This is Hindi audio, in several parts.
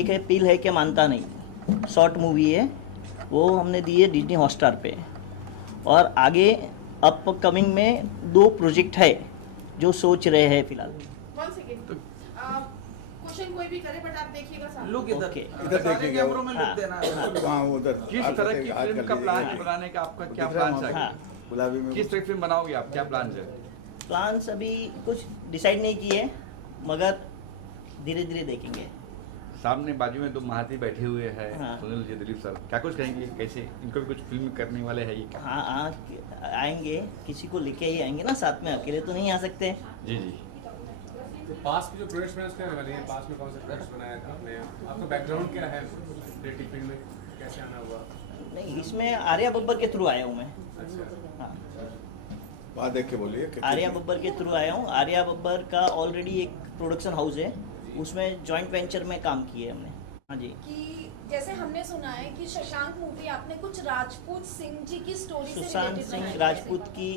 एक है पील है कि मानता नहीं, शॉर्ट मूवी है, वो हमने दी है डिज्नी हॉटस्टार पे। और आगे अपकमिंग में 2 प्रोजेक्ट है जो सोच रहे हैं फिलहाल। वन सेकेंड, क्वेश्चन कोई भी करे बट आप देखिएगा सामने। लुक इधर Okay. इधर देखिए कैमरों में लुक हाँ, देना है। हाँ उधर किस तरह की फिल्म का प्लान बनाने का आपका क्या प्लान है? हाँ। गुलाबी में किस तरह की फिल्म बनाओगे आप, क्या प्लान है? प्लान्स अभी कुछ डिसाइड नहीं किए, मगर धीरे धीरे देखेंगे। सामने बाजू में 2 महाती बैठे हुए हैं, हाँ। सुनील जी, दिलीप सर, क्या कुछ कहेंगे? कैसे इनको भी कुछ फिल्म करने वाले हैं ये क्या? हाँ आएंगे, किसी को लेके ही आएंगे ना साथ में, अकेले तो नहीं आ सकते। जी जी। तो पास में जो प्रोजेक्ट्स बनाए उसके बारे में, पास में कौन से प्रोजेक्ट्स बनाए थे आपने? आपका बैकग्राउंड क्या है क्रिएटिव फील्ड में, कैसे आना हुआ? नहीं, इसमें आर्या बब्बर के थ्रू आया हूँ मैं। अच्छा, हाँ, बात देख के बोलिए आर्या बब्बर के थ्रू आया हूँ। आर्या बब्बर का ऑलरेडी एक प्रोडक्शन हाउस है, उसमें जॉइंट वेंचर में काम किए हमने। हाँ जी। कि जैसे हमने सुना है कि शशांक मूवी आपने कुछ राजपूत सिंह जी की स्टोरी से सुशांत रिलेटेड सिंह बनाई है। राजपूत की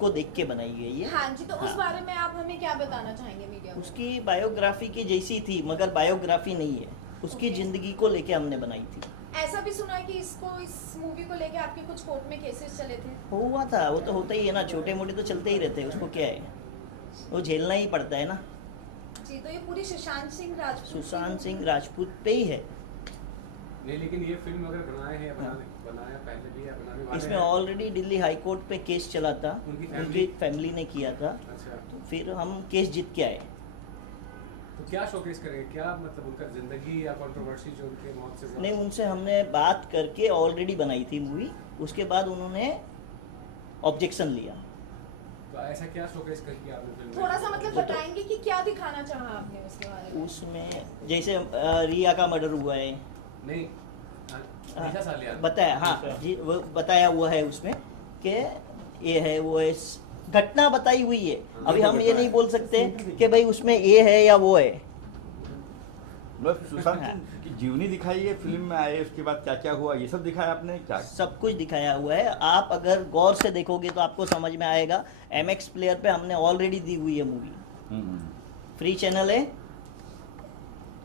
को देख के बनाई गई है। हाँ जी, तो उस हाँ। बारे में आप हमें क्या बताना चाहेंगे मीडिया को? उसकी बायोग्राफी की जैसी थी, मगर बायोग्राफी नहीं है, उसकी Okay. जिंदगी को लेके हमने बनाई थी। ऐसा भी सुना है कि इस मूवी को लेके आपके कुछ कोर्ट में केसेस चले थे। हुआ था, वो तो होता ही है ना, छोटे मोटे तो चलते ही रहते हैं, उसको क्या है, वो झेलना ही पड़ता है ना। जी, तो ये पूरी सुशांत सिंह राजपूत सुशांत सिंह राजपूत पे ही है। नहीं लेकिन ये फिल्म अगर बनाए हैं या बनाया पहले भी या बनाने वाले इसमें हैं? ऑलरेडी दिल्ली हाई कोर्ट पे केस चला था, उनकी उनकी फैमिली ने किया था, अच्छा, तो फिर हम केस जीत के आए। तो क्या शोकेस करेंगे, क्या मतलब उनका जिंदगी या कंट्रोवर्सी जो उनके मौत से हुआ? नहीं, उनसे हमने बात करके ऑलरेडी बनाई थी मूवी, उसके बाद उन्होंने ऑब्जेक्शन लिया। तो ऐसा क्या शोकेस किया आपने फिल्म में? थोड़ा सा मतलब बताएंगे कि क्या दिखाना चाहा आपने उसके बारे में? उसमें जैसे रिया का मर्डर हुआ है, नहीं, निशा सालियान बताया, हाँ जी, वो बताया हुआ है उसमें कि ये है वो है, घटना बताई हुई है। अभी हम ये नहीं बोल सकते कि भाई उसमें ये है या वो है। मतलब सुशांत सिंह की जीवनी दिखाई है फिल्म में आए, उसके बाद क्या क्या हुआ ये सब दिखाया आपने क्या? सब कुछ दिखाया हुआ है, आप अगर गौर से देखोगे तो आपको समझ में आएगा। MX प्लेयर पे हमने ऑलरेडी दी हुई है मूवी, फ्री चैनल है।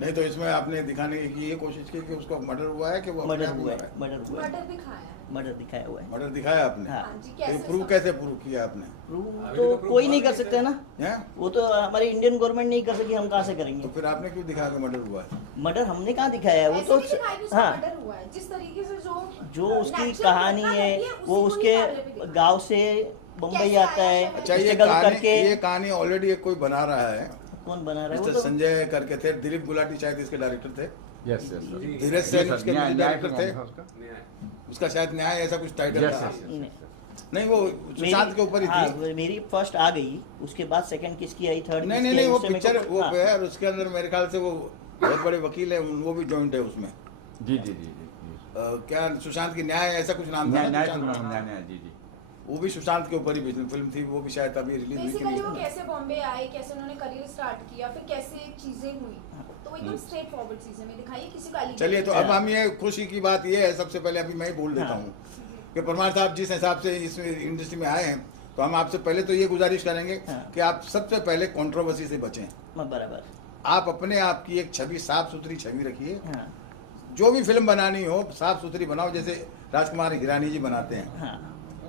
नहीं तो इसमें आपने दिखाने की ये कोशिश की कि उसका मर्डर हुआ है कि वो मर्डर अपने आप हुआ मरा है, मर्डर हुआ है, मर्डर दिखाया है। मर्डर दिखाया हुआ है। मर्डर दिखाया आपने? हाँ। हाँ जी, तो कैसे प्रूव कैसे प्रूव किया आपने? प्रूव अभी तो तो proof कोई नहीं हुआ कर नहीं सकता है ना, हैं? वो तो हमारी इंडियन गवर्नमेंट नहीं कर सकी, हम कहाँ से करेंगे? तो फिर आपने क्यों दिखाया कि मर्डर हुआ है? मर्डर हमने कहाँ दिखाया है, वो ऐसे तो नहीं दिखाया कि उसका हाँ, मर्डर हुआ है। जिस तरीके से जो उसकी natural कहानी घटना है, घटी वो उसी को उसके ही सामने पे दिखाया। गांव से बम्बई कैसे आता आया है, शहर? अच्छा, ये स्ट्रगल कहानी करके। ये कहानी ऑलरेडी एक कोई बना रहा है, कौन बना रहा है? वो मिस्टर तो संजय करके थे, दिलीप गुलाटी शायद इसके डायरेक्टर थे, यस यस जी। धीरज सेन उसके डायरेक्टर थे, न्याय। उसका शायद न्याय ऐसा कुछ टाइटल Yes, था। yes, yes. नहीं। नहीं वो सुशांत के ऊपर ही हाँ, थी। मेरी फर्स्ट आ गई, उसके बाद सेकंड किसकी आई, थर्ड नहीं किसकी नहीं नहीं आई, वो उससे मेरे पिक्चर को- वो हाँ, है, और उसके अंदर मेरे ख्याल से वो बहुत बड़े वकील है, वो भी जॉइंट है उसमें। जी जी जी जी। क्या सुशांत की न्याय ऐसा कुछ नाम था न्याय ना, न्याय सुशांत? फिल्म, न्याय न्याय, जी जी। वो भी सुशांत के ऊपर ही फिल्म थी, वो भी शायद अभी रिलीज हुई बेसिकली वो थी। कैसे बॉम्बे आए, कैसे उन्होंने करियर स्टार्ट किया, फिर कैसे चीजें हुई, तो वो एकदम स्ट्रेट फॉरवर्ड चीजें में दिखाई है, किसी को allegation चलिए, तो नहीं अब हम ये खुशी की बात ये है, सबसे पहले अभी मैं ही बोल देता हाँ। हूँ कि परमार साहब जिस हिसाब से इस इंडस्ट्री में आए हैं, तो हम आपसे पहले तो ये गुजारिश करेंगे हाँ। कि आप सबसे पहले कंट्रोवर्सी से बचें। बराबर। आप अपने आप की एक छवि, साफ सुथरी छवि रखिए। हाँ जो भी फिल्म बनानी हो साफ सुथरी बनाओ, जैसे राजकुमार हिरानी जी बनाते हैं। हाँ,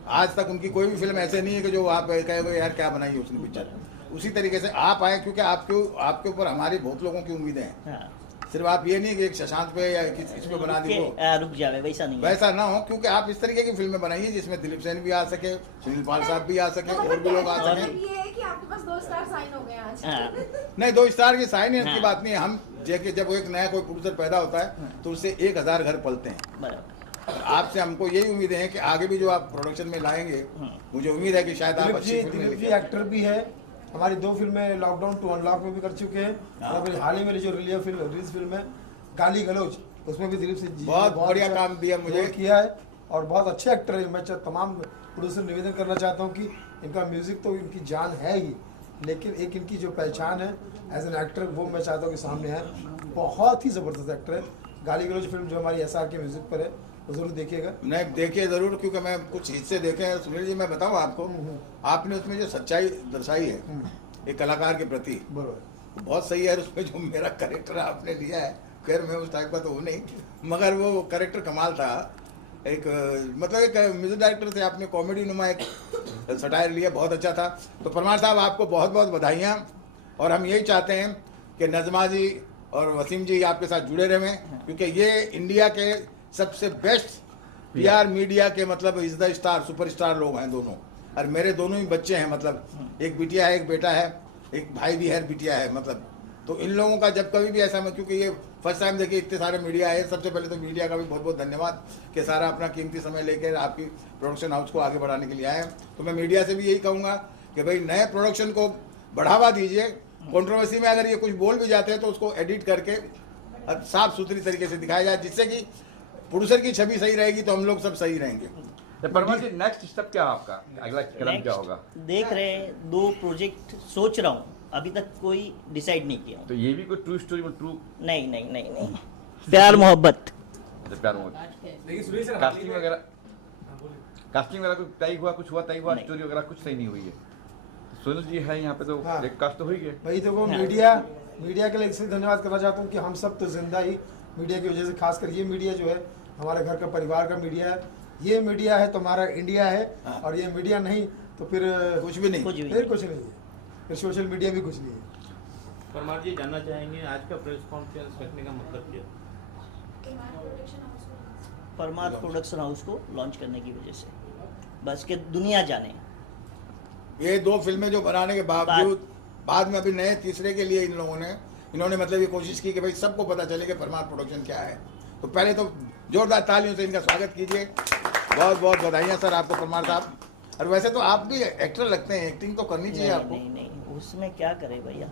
आज तक उनकी कोई भी फिल्म ऐसे नहीं है कि जो आप कहोगे यार क्या बनाई है उसने पिक्चर। उसी तरीके से आप आए, क्योंकि आपके ऊपर हमारी बहुत लोगों की उम्मीदें हैं। हाँ। सिर्फ आप ये नहीं कि एक शशांक पे या इस पे बना दी कि, वो, रुक जावे, वैसा नहीं है। वैसा ना हो, क्योंकि आप इस तरीके की फिल्में बनाइए जिसमें दिलीप सेन भी आ सके, सुनील पाल साहब भी आ सके, और भी लोग आ और- सके। ये है कि आपके पास 2 स्टार साइन हो गए आज। हाँ। नहीं, 2 स्टार की साइन की हाँ। बात नहीं है। हम जब एक नया कोई प्रोड्यूसर पैदा होता है तो उससे 1000 घर पलते हैं। बराबर। और आपसे हमको यही उम्मीदें हैं कि आगे भी जो आप प्रोडक्शन में लाएंगे, मुझे उम्मीद है कि शायद आप अच्छी फिल्में दिलीप जी लेके एक्टर भी है, हमारी 2 फिल्में लॉकडाउन टू अनलॉक में भी कर चुके हैं, और अभी हाल ही में जो रिलीज फिल्म है गाली गलौज, उसमें भी दिलीप सिंह जी बहुत बढ़िया अच्छा काम दिया मुझे। रोल किया है, और बहुत अच्छे एक्टर है। मैं तमाम प्रोड्यूसर निवेदन करना चाहता हूँ कि इनका म्यूजिक तो इनकी जान है ही, लेकिन एक इनकी जो पहचान है एज एन एक्टर, वो मैं चाहता हूँ कि सामने है। बहुत ही ज़बरदस्त एक्टर है। गाली गलौज फिल्म जो हमारी SR के म्यूजिक पर है, वो जरूर देखिएगा। नहीं, देखिए जरूर, क्योंकि मैं कुछ हिस्से देखे हैं। सुनील जी, मैं बताऊं आपको, आपने उसमें जो सच्चाई दर्शाई है एक कलाकार के प्रति, बराबर। बहुत सही है। और उसमें जो मेरा करेक्टर आपने लिया है खैर मैं उस टाइप का तो हूँ नहीं, मगर वो कैरेक्टर कमाल था। एक मतलब एक म्यूजिक डायरेक्टर से आपने कॉमेडी नुमा एक सटायर लिया, बहुत अच्छा था। तो परमार साहब आपको बहुत बहुत बधाइयाँ, और हम यही चाहते हैं कि नज़मा जी और वसीम जी आपके साथ जुड़े रहें, क्योंकि ये इंडिया के सबसे बेस्ट PR मीडिया के मतलब इज द स्टार सुपरस्टार लोग हैं दोनों। और मेरे दोनों ही बच्चे हैं, मतलब एक बिटिया है, एक बेटा है, एक भाई भी है, बिटिया है, मतलब तो इन लोगों का जब कभी भी ऐसा मैं, क्योंकि ये फर्स्ट टाइम देखिए इतने सारे मीडिया आए, सबसे पहले तो मीडिया का भी बहुत बहुत धन्यवाद कि सारा अपना कीमती समय लेकर आपकी प्रोडक्शन हाउस को आगे बढ़ाने के लिए आए हैं। तो मैं मीडिया से भी यही कहूँगा कि भाई नए प्रोडक्शन को बढ़ावा दीजिए। कंट्रोवर्सी में अगर ये कुछ बोल भी जाते हैं तो उसको एडिट करके साफ सुथरी तरीके से दिखाया जाए, जिससे कि प्रोड्यूसर की छवि सही रहेगी तो हम लोग सब सही रहेंगे। तो परमार जी नेक्स्ट स्टेप क्या है आपका, अगला कदम क्या होगा? देख रहे हैं, 2 प्रोजेक्ट सोच रहा हूँ, अभी तक कोई डिसाइड नहीं किया हूँ। तो ये भी कोई ट्रू स्टोरी में ट्रू नहीं नहीं नहीं नहीं, प्यार मोहब्बत। प्यार मोहब्बत, लेकिन सुनील सर कास्टिंग वगैरह कास्टिंग वगैरह कुछ तय हुआ, कुछ हुआ तय हुआ, नहीं। स्टोरी वगैरह कुछ सही नहीं हुई है। सोनू जी है यहाँ पे तो हाँ। एक कास्ट तो हुई है। भाई देखो, हाँ। मीडिया के लिए इसलिए धन्यवाद करना चाहता हूँ कि हम सब तो जिंदा ही मीडिया की वजह से, खासकर ये मीडिया जो है हमारे घर का परिवार का मीडिया है। ये मीडिया है तो हमारा इंडिया है, हाँ। और ये मीडिया नहीं तो फिर कुछ भी नहीं। कुछ भी फिर कुछ नहीं है, फिर सोशल मीडिया भी कुछ नहीं है। परमार जी जानना चाहेंगे आज का प्रेस कॉन्फ्रेंस रखने का मतलब क्या? परमार प्रोडक्शन हाउस को लॉन्च करने की वजह से, बस कि दुनिया जाने। ये 2 फिल्में जो बनाने के बावजूद बाद में अभी नए तीसरे के लिए इन्होंने मतलब ये कोशिश की कि भाई सबको पता चले कि परमार प्रोडक्शन क्या है। तो पहले तो जोरदार तालियों से इनका स्वागत कीजिए। बहुत बहुत बधाइयाँ सर आपको परमार साहब। और वैसे तो आप भी एक्टर लगते हैं, एक्टिंग तो करनी चाहिए नहीं, आपको। नहीं नहीं, उसमें क्या करे भैया,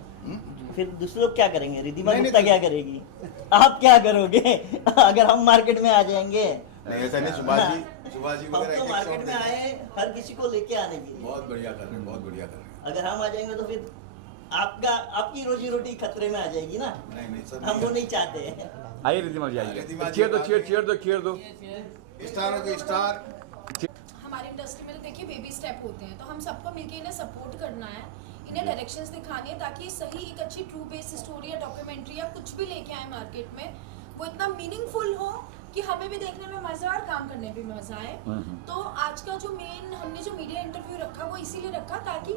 फिर दूसरे लोग क्या करेंगे? रिद्धिमा नहीं, गुप्ता नहीं, क्या करेगी? आप क्या करोगे अगर हम मार्केट में आ जाएंगे? नहीं ऐसा नहीं, सुभाष जी हम वगैरह तो एक मार्केट shot में देते आए हैं। हर किसी को लेके आने के लिए। बहुत बढ़िया कर रहे हैं, बहुत बढ़िया कर रहे हैं। अगर हम आ जाएंगे तो फिर आपकी रोजी रोटी खतरे में आ जाएगी ना। नहीं नहीं सर, हम वो नहीं चाहते हैं। आइए रिद्धिमा जी आइए, रिद्धिमा जी, चेयर दो चेयर दो। स्टारों के स्टार। हमारी इंडस्ट्री में तो देखिए बेबी स्टेप होते हैं, तो हम सबको मिलके इन्हें सपोर्ट करना है, इन्हें डायरेक्शंस दिखानी है, ताकि सही एक अच्छी ट्रू बेस्ड स्टोरी या डॉक्यूमेंट्री या कुछ भी लेके आए मार्केट में, वो इतना मीनिंगफुल हो कि हमें भी देखने में मजा और काम करने में मजा आए। तो आज का जो हमने जो मीडिया इंटरव्यू रखा वो इसीलिए रखा ताकि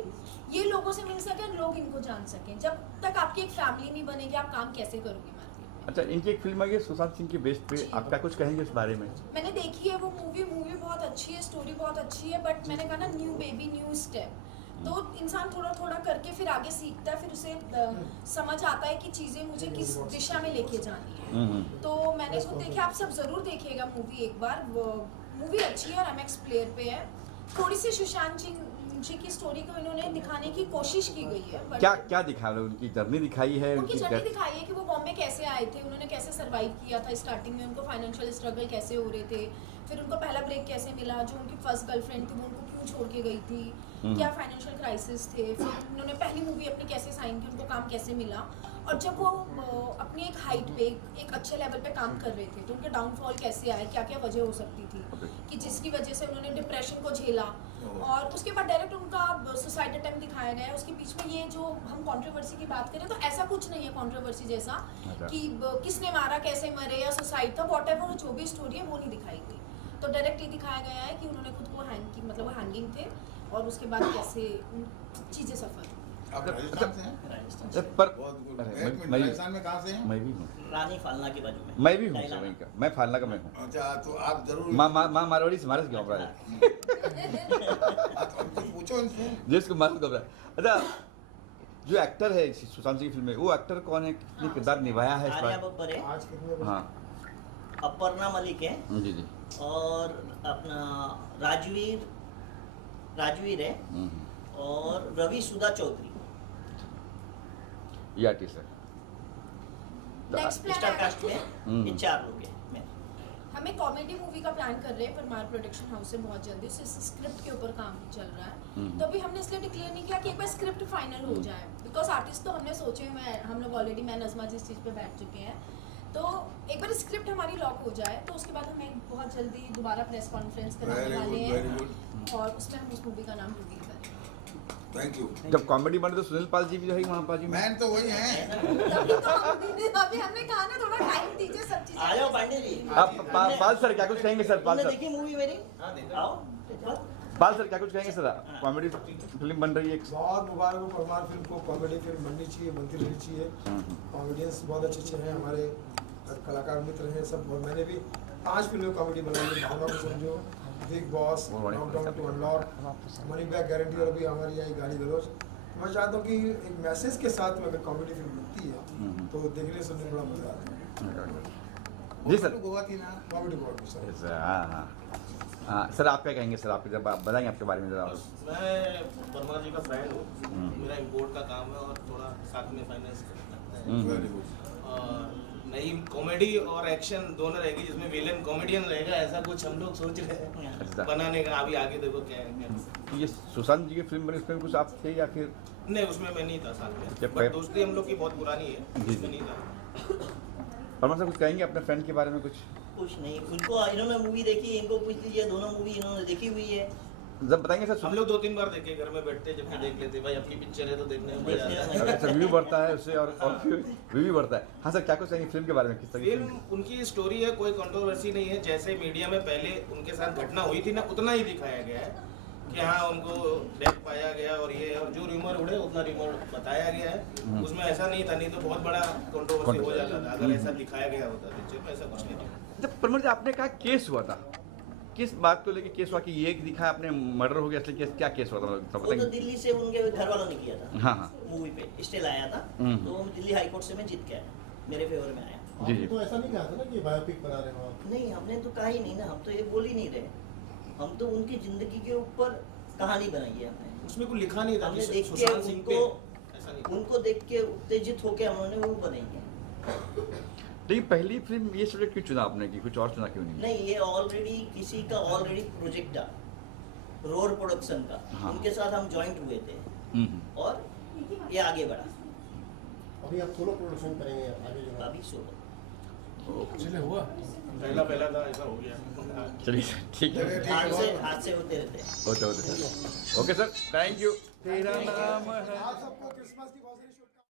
ये लोगों से मिल सके, लोग इनको जान सकें। जब तक आपकी एक फैमिली नहीं बनेगी, आप काम कैसे करोगे मार्केट में? अच्छा, इनकी एक फिल्म आई है सुशांत सिंह के बेस पे, आप क्या कुछ कहेंगे इस बारे में? मैंने देखी है वो मूवी बहुत अच्छी है, स्टोरी बहुत अच्छी है, बट मैंने कहा ना न्यू बेबी न्यू स्टेप, तो इंसान थोड़ा थोड़ा करके फिर आगे सीखता है, फिर उसे समझ आता है कि चीज़ें मुझे किस दिशा में लेके जानी है। तो मैंने खुद देखी, आप सब जरूर देखिएगा मूवी एक बार। मूवी अच्छी है और MX प्लेयर पे है। थोड़ी सी सुशांत जी की स्टोरी को इन्होंने दिखाने की कोशिश की गई है, but क्या दिखा रहे, उनकी जर्नी दिखाई है, उनकी जर्नी दिखाई है कि वो बॉम्बे कैसे आए थे, उन्होंने कैसे सरवाइव किया था स्टार्टिंग में, उनको फाइनेंशियल स्ट्रगल कैसे हो रहे थे, फिर उनको पहला ब्रेक कैसे मिला, जो उनकी फर्स्ट गर्लफ्रेंड थी वो उनको क्यों छोड़ के गई थी, क्या फाइनेंशियल क्राइसिस थे, फिर उन्होंने पहली मूवी अपनी कैसे साइन की, उनको काम कैसे मिला, और जब वो अपनी एक हाइट पे एक अच्छे लेवल पे काम कर रहे थे तो उनके डाउनफॉल कैसे आए, क्या क्या वजह हो सकती थी कि जिसकी वजह से उन्होंने डिप्रेशन को झेला, और उसके बाद डायरेक्ट उनका सुसाइड अटेम्प्ट दिखाया गया है। उसके बीच में ये जो हम कंट्रोवर्सी की बात करें तो ऐसा कुछ नहीं है कंट्रोवर्सी जैसा कि किसने मारा, कैसे मरे या सुसाइड था, व्हाटएवर जो भी स्टोरी है वो नहीं दिखाई गई। तो डायरेक्ट ये दिखाया गया है कि उन्होंने खुद को हैंग की, मतलब वो हैंगिंग थे, और उसके बाद कैसे चीज़ें सफर। आप राजस्थान से हैं? राजस्थान पर बहुत गुड। अरे, एक मिनट, मैं राजस्थान में कहाँ से हैं? भी हूँ, रानी फालना के बाजू में। मैं भी हूँ लाइलाना। वहीं का, मैं फालना का मैं हूँ। अच्छा, तो आप जरूर माँ मारवाड़ी से मारस घबरा है तो हमसे पूछो इनसे। जिसको मारस घबरा है। अच्छा, जो एक्टर है सुशांत सिंह की फिल्म में, वो एक्टर कौन है, कितने किरदार निभाया है इस आर्या बार? बब्बर है, आज कितने हाँ अपर्णा मलिक है, जी और अपना राजवीर है, और रवि सुधा चौधरी। ये आर्टिस्ट है। नेक्स्ट स्टार प्लान कास्ट में ये 4 लोग हैं। हम एक कॉमेडी मूवी का प्लान कर रहे हैं परमार प्रोडक्शन हाउस से बहुत जल्दी, उस स्क्रिप्ट के ऊपर काम चल रहा है। तो अभी हमने इसलिए डिक्लेयर नहीं किया कि एक बार स्क्रिप्ट फाइनल हो जाए, बिकॉज आर्टिस्ट तो हमने सोचे हुए हैं, हम लोग ऑलरेडी मैं नज़मा जी इस चीज़ पे बैठ चुके हैं। तो एक बार स्क्रिप्ट हमारी लॉक हो जाए तो उसके बाद हम एक बहुत जल्दी दोबारा प्रेस कॉन्फ्रेंस कराने वाले हैं, और उसमें हम उस मूवी का नाम रिवील करेंगे। Thank you. जब कॉमेडी बने तो सुनील पाल जी भी जो है वहाँ पाल जी में मैन तो वही हैं। अभी हमने कहा ना थोड़ा टाइम दीजिए सब चीजें। आ जाओ पांडे जी। आप पाल सर क्या कुछ कहेंगे सर? पाल तुमने सर, देखी मूवी मेरी? आओ। पाल सर क्या कुछ कहेंगे सर? कॉमेडी फिल्म बन रही है बहुत मुबारक हो परमार फिल्म को। कॉमेडी फिल्म बननी चाहिए, बनती रहनी चाहिए। कॉमेडियंस बहुत अच्छे अच्छे हैं हमारे, कलाकार मित्र हैं सब। और मैंने भी 5 फिल्में कॉमेडी बनाई है। भावना को समझो, Bigg Boss, lockdown to unlock, money back guarantee, और अभी हमारी आई गाली गलौज। मैं चाहता हूँ कि एक मैसेज के साथ में अगर कॉमेडी फिल्म बनती है तो देखने सुनने में बड़ा मजा आता है। जी सर। गोवा की ना कॉमेडी बहुत सर। हाँ सर, आप क्या कहेंगे सर? आपके जब आप बताएंगे आपके बारे में जरा। मैं परमार जी का फ्रेंड हूँ, मेरा इम्पोर्ट का काम है और थोड़ा साथ में फाइनेंस करता है। Very good. नई कॉमेडी और एक्शन दोनों रहेगी, जिसमें विलेन कॉमेडियन रहेगा, ऐसा कुछ हम लोग सोच रहे हैं बनाने का। अभी आगे देखो क्या है। ये सुशांत जी की फिल्म बनी, उसमें कुछ आप थे या फिर? नहीं, उसमें मैं नहीं था साथ में, जब बट दोस्ती हम लोग की बहुत पुरानी है, जी। उसमें नहीं था। परमार सर कुछ कहेंगे अपने फ्रेंड के बारे में? कुछ नहीं, उनको इन्होंने मूवी देखी, इनको पूछ लीजिए, दोनों मूवी इन्होंने देखी हुई है। जब बताएंगे सर। हम लोग 2-3 बार देखे, घर में बैठते जब देख लेते, भाई अपनी पिक्चर है तो देखने में मजा आता है। अच्छा, व्यू बढ़ता है उससे और व्यू बढ़ता है। हाँ सर, क्या कुछ कहेंगे फिल्म के बारे में? किस तरह की फिल्म उनकी स्टोरी है, कोई कंट्रोवर्सी नहीं है। जैसे मीडिया में पहले उनके साथ घटना हुई थी ना, उतना ही दिखाया गया है कि हाँ उनको डेथ पाया गया और ये, और जो र्यूमर उड़े उतना र्यूमर बताया गया है। उसमें ऐसा नहीं था, नहीं तो बहुत बड़ा कंट्रोवर्सी हो जाता था अगर ऐसा दिखाया गया होता। पिक्चर में ऐसा कुछ नहीं था। जब परमार जी आपने कहा केस हुआ था, किस बात को लेके केस हुआ कि ये दिखा आपने मर्डर हो गया, असली केस क्या केस हुआ था? वो तो बताएंगे। दिल्ली से उनके घर वालों ने किया था। हाँ। मूवी पे स्टिल आया था, तो दिल्ली हाई कोर्ट से मैं जीत के आया, मेरे फेवर में आया। जी। तो ऐसा नहीं कहा था ना कि बायोपिक बना रहे हो आप? नहीं, हमने तो कहा ही नहीं ना, हम तो ये बोल ही नहीं रहे। हम तो उनकी जिंदगी के ऊपर कहानी बनाई है हमने। उसमें कुछ लिखा नहीं था। हमने देख के सुशांत सिंह पे ऐसा नहीं था। उनको देख के उत्तेजित होकर हमने वो बनाई है। लेकिन पहली फिल्म ये सब्जेक्ट क्यों चुना आपने, कि कुछ और चुना क्यों नहीं? नहीं, ये ऑलरेडी किसी का ऑलरेडी प्रोजेक्ट था, रोर प्रोडक्शन का। हाँ। उनके साथ हम जॉइंट हुए थे और ये आगे बढ़ा। अभी आप सोलो प्रोडक्शन करेंगे आगे जो है? अभी सोलो चलिए हुआ पहला था, ऐसा हो गया। चलिए सर, ठीक है। हाथ से होते रहते हैं। होते sir. Okay sir, thank you. तेरा नाम है। आप सबको क्रिसमस की बहुत सारी